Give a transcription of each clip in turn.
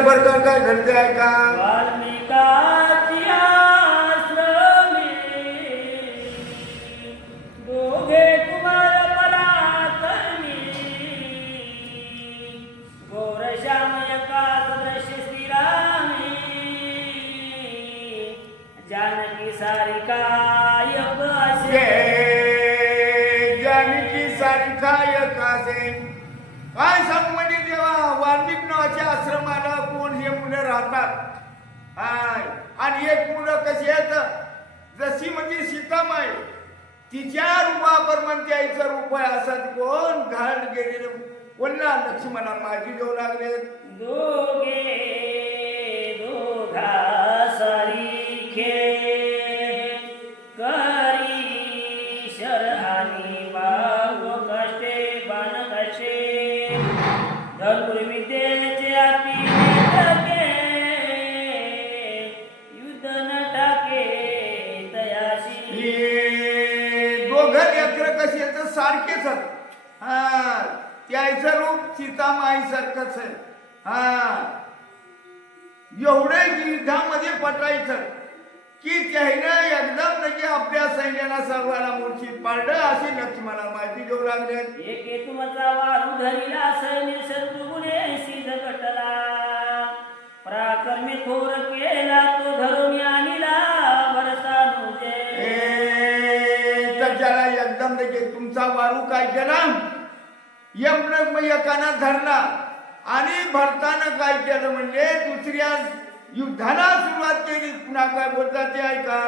बरोबर काय घडते आहे का आणि एक मुलं कशी आहेत? जशी म्हणजे सीतामाई. तिच्या रूपावर म्हणते आईचं रूप आहे असा कोण? घाल गेलेले कोणला लक्ष्मणा माझी देऊ लागले. दोघे दोघा सारिखे करी शरहानी बागो कष्टे बाण कष्टे धनुर विद्येचे सारखेच आहेत. हा त्याचं रूप सीतामाई सारखंच आहे. हा. एवढे युद्धामध्ये पटायचं की त्याने एकदम म्हणजे आपल्या सैन्याला सर्वांना मूर्छित पाडलं अशी लक्ष्मणा माहिती देऊ लागले एके तुमचा वारू सैन्य शत्रुगुणे सिद्ध कटला पराक्रमी थोर केला तो धरून तुमचा वारू काय केला? यमनक मग एकानं धरला. आणि भरतानं काय केलं म्हणजे दुसऱ्या युद्धाला सुरुवात केली. पुन्हा काय बोलतात ते ऐका.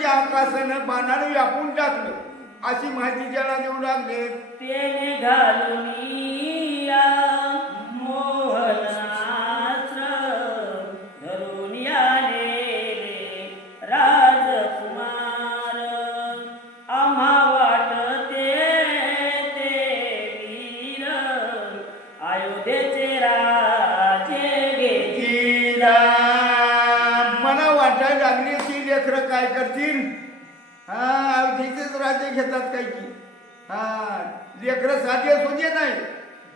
म्हणजे आकाशानं बाणानं व्यापून टाकलं. अशी माहिती त्याला देऊ लागले. ते घालून ती काय करतील? हा अवधीचेच राजे घेतात काही की? हा लेकर साधे सुजे नाही.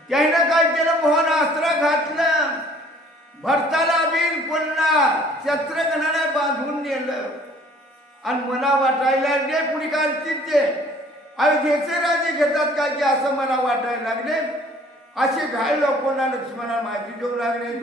त्यानं काय केलं? मोहन अस्त्र घातलं. भरताला वीर पुन्हा शस्त्रगणाला बांधून नेलं. आणि मला वाटायला लागले कुणी काय ते? अयोध्येचे राजे घेतात काय की? असं मला वाटायला लागले. असे घाय लोकांना लक्ष्मणा माहिती देऊ लागले.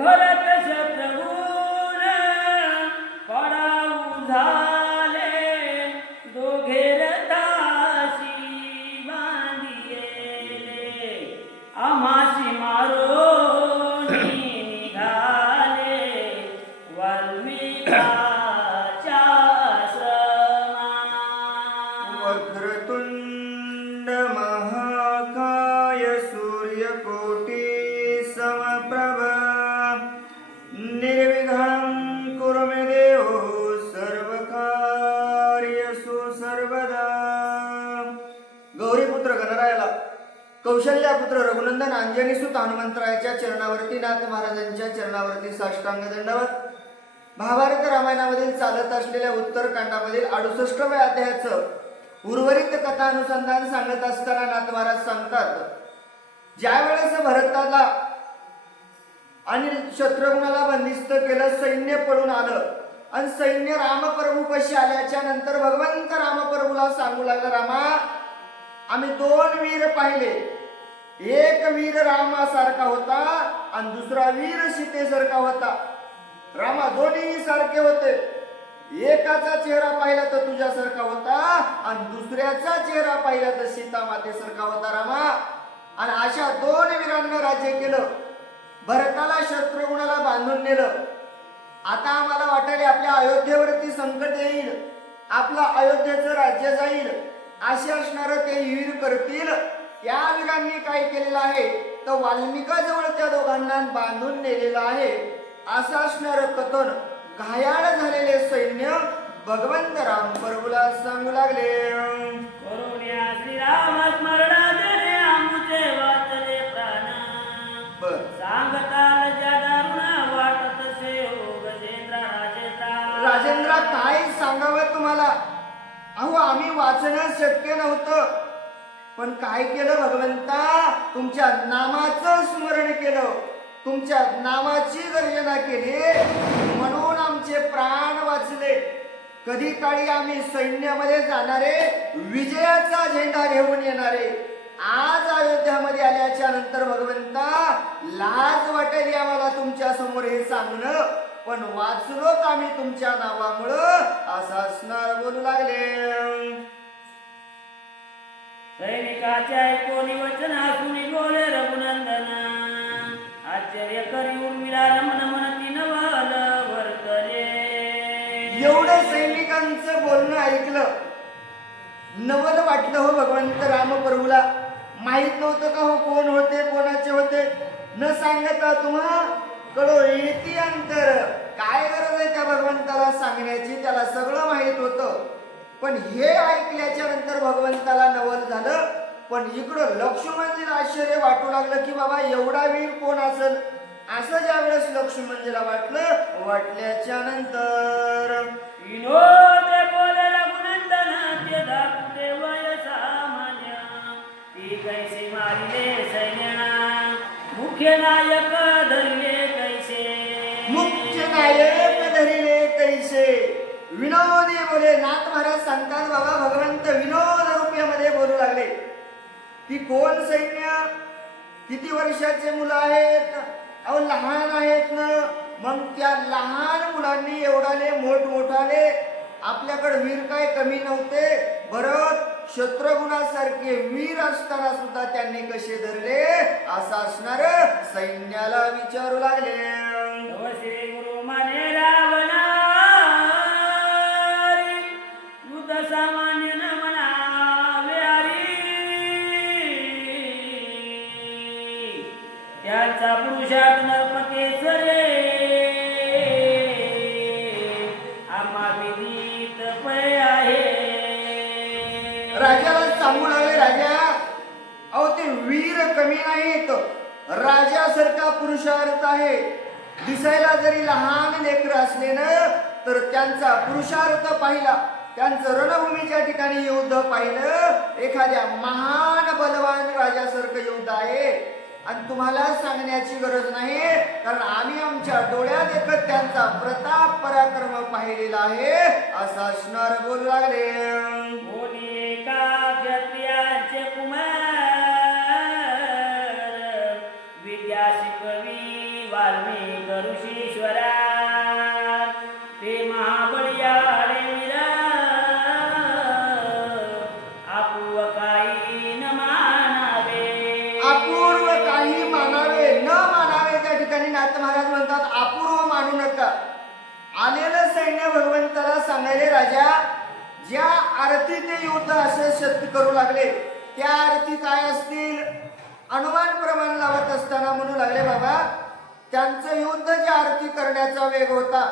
पुत्र रघुनंदन अंजनी सुत हनुमंतरायाच्या चरणावरती नाथ महाराजांच्या चरणावरती साष्टांग दंडवत. महाभारत रामायणामधील चालत असलेल्या उत्तरकांडामधील अडुसष्टव्या अध्यायाचं उर्वरित कथा अनुसंधान सांगत असताना नाथ महाराज सांगतात ज्या वेळेस भरताला आणि शत्रुघ्नाला बंदिस्त केलं सैन्य पडून आलं आणि सैन्य रामप्रभूपाशी आल्याच्यानंतर भगवंत रामप्रभूला सांगू लागला रामा आम्ही दोन वीर पाहिले एक वीर रामासारखा होता आणि दुसरा वीर सीतेसारखा होता. रामा दोन्ही सारखे होते. एकाचा चेहरा पाहिला तर तुझ्यासारखा होता आणि दुसऱ्याचा चेहरा पाहिला तर सीता मातेसारखा होता रामा. आणि अशा दोन वीरांना राज्य केलं. भरताला शत्रुगुणाला बांधून नेलं. आता आम्हाला वाटायला आपल्या अयोध्येवरती संकट येईल. आपलं अयोध्येचं राज्य जाईल. असे असणार ते वीर करतील. या वीरांनी काय केलेलं आहे? तर वाल्मिकाजवळ त्या दोघांना बांधून नेलेलं आहे. असं असणार कथन घायाळ झालेले सैन्य भगवंत राम प्रभूला सांगू लागले. राजेंद्र काय सांगावं तुम्हाला? अहो आम्ही वाचणं शक्य नव्हतं. पण काय केलं भगवंता? तुमच्या नामाचं स्मरण केलं. तुमच्या नामाची गर्जना केली. म्हणून आमचे प्राण वाचले. कधी काळी आम्ही सैन्यामध्ये जाणारे विजयाचा झेंडा घेऊन येणारे. आज अयोध्यामध्ये आल्याच्यानंतर भगवंता लाज वाटेल आम्हाला तुमच्यासमोर हे सांगणं. पण वाचलोत आम्ही तुमच्या नावामुळं. असं असणार बोलू लागले. सैनिकाचे ऐकोनी वचन असुनी बोले रघुनंदन आश्चर्य करी उर्मिला रमण म्हणती नवल वर्तले एवढं सैनिकांचं बोलणं ऐकलं नवल वाटलं हो भगवंत राम प्रभूला माहीत नव्हतं का हो कोण होते कोणाचे होते? न सांगता तुम्हा कडो येती अंतर काय गरज आहे त्या भगवंताला सांगण्याची? त्याला सगळं माहीत होतं. पण हे ऐकल्याच्या नंतर भगवंताला नवल झालं. पण इकडं लक्ष्मणजीला आश्चर्य वाटू लागलं की बाबा एवढा वीर कोण असेल? असं ज्या वेळेस लक्ष्मणजीला वाटलं वाटल्याच्या नंतर विनोद बोले रघुनंदन ते दाखवते वय सामान्य. ती कैसे मारिले सैन्या मुख्य नायक धरले कैसे? मुख्य नायक धरिले कैसे? विनोदी बोले. नाथ महाराज सांगतात बाबा भगवंत विनोद रुपयामध्ये बोलू लागले. की कोण सैन्य? किती वर्षाचे मुलं आहेत? अहो लहान आहेत ना. मग त्या लहान मुलांनी एवढाले मोठमोठाले आपल्याकडे वीर काय कमी नव्हते. भरत शत्रुगुणासारखे वीर असताना सुद्धा त्यांनी कसे धरले? असं असणार सैन्याला विचारू लागले. त्यांचा पुरुषार्थ नरपकेसरे. आम्हा विदित पय आहे. राजाला सांगू लागले राजा अहो ते वीर कमी नाहीत. राजासारखा पुरुषार्थ आहे. दिसायला जरी लहान लेकर असले ना तर त्यांचा पुरुषार्थ पाहिला. त्यांचं रणभूमीच्या ठिकाणी युद्ध पाहिलं. एखाद्या महान बलवान राजासारखं युद्ध आहे आणि तुम्हाला सांगण्याची गरज नाही कारण आम्ही आमच्या डोळ्यात एकच त्यांचा प्रताप पराक्रम पाहिलेला आहे असं असणार बोलू लागले. कुमार सांगायले राजा ज्या आरतीने युद्ध असे शक्ती करू लागले त्या आरती काय असतील? अनुमान प्रमाण लावत असताना म्हणू लागले बाबा त्यांचं युद्ध ज्या आरती करण्याचा वेग होता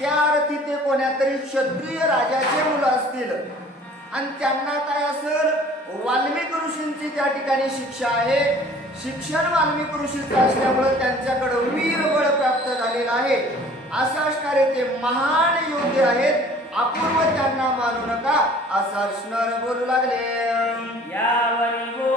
त्या आरती ते कोण्या तरी क्षत्रिय राजाचे मुलं असतील. आणि त्यांना काय असेल? वाल्मिक ऋषींची त्या ठिकाणी शिक्षा आहे. शिक्षण वाल्मिक ऋषीचं असल्यामुळे त्यांच्याकडे वीरबळ प्राप्त झालेलं आहे. असं असणारे ते महान योद्धे आहेत. अपूर्व त्यांना मानू नका असं असणार बोलू लागले यावरी बोले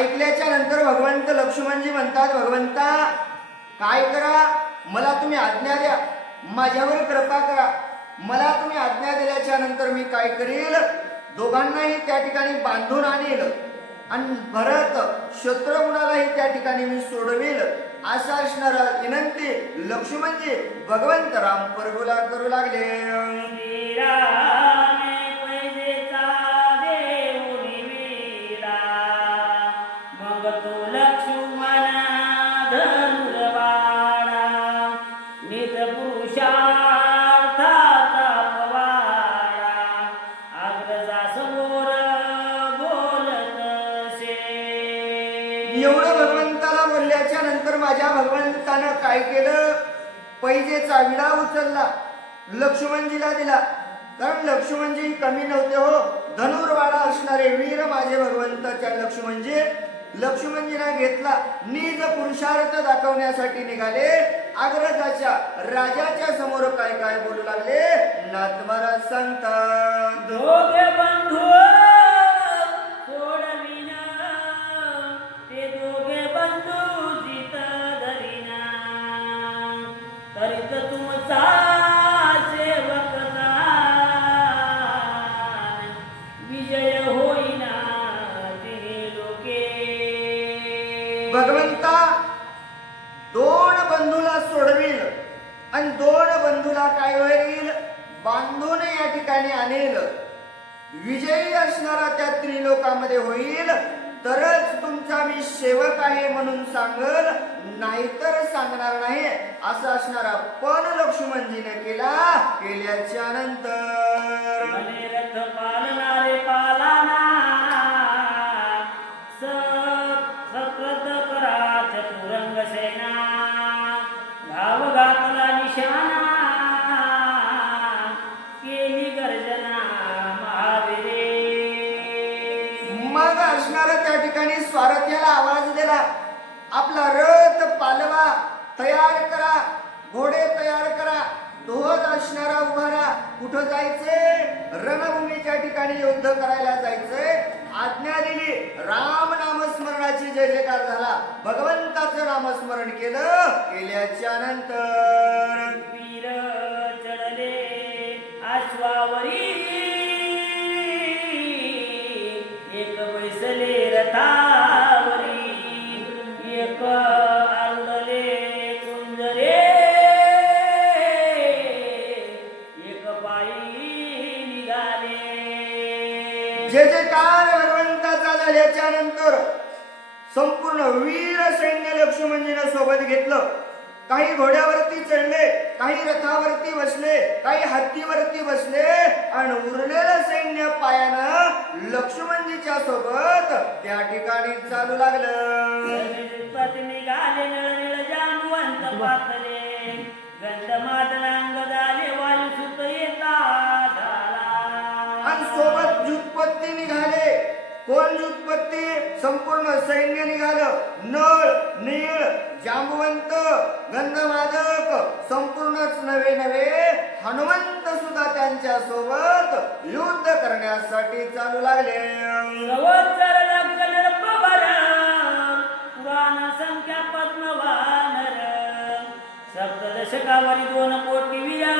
ऐकल्याच्या नंतर भगवंत लक्ष्मणजी म्हणतात भगवंता काय करा? मला तुम्ही आज्ञा द्या. माझ्यावर कृपा करा. मला तुम्ही आज्ञा दिल्याच्या नंतर मी काय करील? दोघांनाही त्या ठिकाणी बांधून आणेल. आणि भरत शत्रुघ्नालाही त्या ठिकाणी मी सोडवेल. असा असणार विनंती लक्ष्मणजी भगवंत राम प्रभूला करू लागले. एवढं भगवंताला बोलल्याच्या नंतर माझ्या भगवंतानं काय केलं? पैजेचा विडा उचलला. लक्ष्मणजीला दिला. कारण लक्ष्मणजी कमी नव्हते हो. धनुर्वाडा असणारे वीर माझे भगवंताच्या लक्ष्मणजी लक्ष्मणजीना घेतला. निज पुरुषार्थ दाखवण्यासाठी निघाले. आग्रजाच्या राजाच्या समोर काय काय बोलू लागले? नाथ महाराज सांगतात. हो बंधू! बांधून या ठिकाणी आणेल. विजयी असणारा त्या त्रिलोकामध्ये होईल. तरच तुमचा मी सेवक आहे म्हणून सांगल नाहीतर सांगणार नाही. असं असणारा पण लक्ष्मणजीने केला केल्याच्यानंतर. पुरंग करा सेना धाव घातला निशाणा रथ पालवा तयार करा घोडे तयार करा ध्वज असणारा उभारा कुठं जायचे? रणभूमीच्या ठिकाणी युद्ध करायला जायचंय आज्ञा दिली राम नामस्मरणाची जय जयकार झाला. भगवंताचं नामस्मरण केलं केल्याच्यानंतर संपूर्ण वीर सैन्य लक्ष्मणजीनं सोबत घेतलं. काही घोड्यावरती चढले काही रथावरती बसले काही हत्तीवरती बसले आणि उरलेलं सैन्य पायानं लक्ष्मणजीच्या सोबत त्या ठिकाणी चालू लागलं. संपूर्ण सैन्य निघालं. नळ नीळ जांबवंत गंधमादक संपूर्णच नवे नवे हनुमंत सुद्धा त्यांच्यासोबत युद्ध करण्यासाठी चालू लागले. संख्या पद्मवानर सप्तदशकावरी दोन कोटी विरा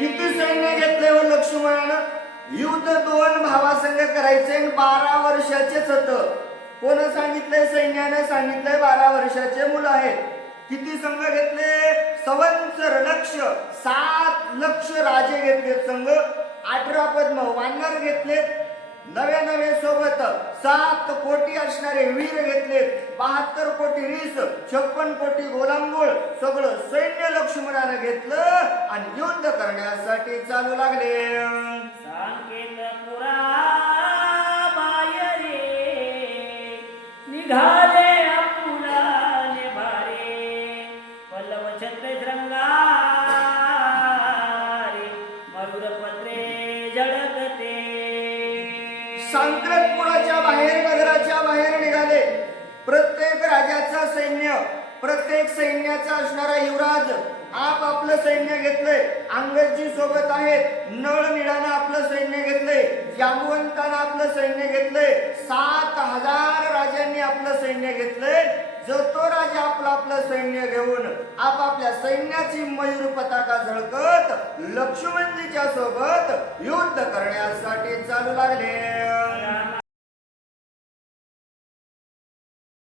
किती सैन्य घेतले व लक्ष्मणानं युद्ध दोन भावासंग करायचे आणि बारा वर्षाचेच होत कोण सांगितलंय? सैन्यानं सांगितलंय बारा वर्षाचे मुलं आहेत. किती संघ घेतले? सवंसर लक्ष सात लक्ष राजे घेतले संघ. अठरा पद्म वानर घेतलेत. नव्या नवे सोबत सात कोटी असणारे वीर घेतले बहात्तर कोटी रीस छप्पन कोटी गोलांगोळ सगळं सैन्य लक्ष्मणानं घेतलं आणि युद्ध करण्यासाठी चालू लागले. निघाले सांक्रतपुराच्या बाहेर नगराच्या बाहेर निघाले. प्रत्येक राजाचा सैन्य प्रत्येक सैन्याचा असणारा युवराज आप आपलं सैन्य घेतलंय. अंगदजी सोबत आहेत. नळ निळानं आपलं सैन्य घेतलंय. जांबवंतानं आपलं सैन्य घेतलंय. सात हजार राजांनी आपलं सैन्य घेतलंय. जो तो राजा आपलं आपलं सैन्य घेऊन आपापल्या सैन्याची मयूर पताका झळकत लक्ष्मणजीच्या सोबत युद्ध करण्यासाठी चालू लागले.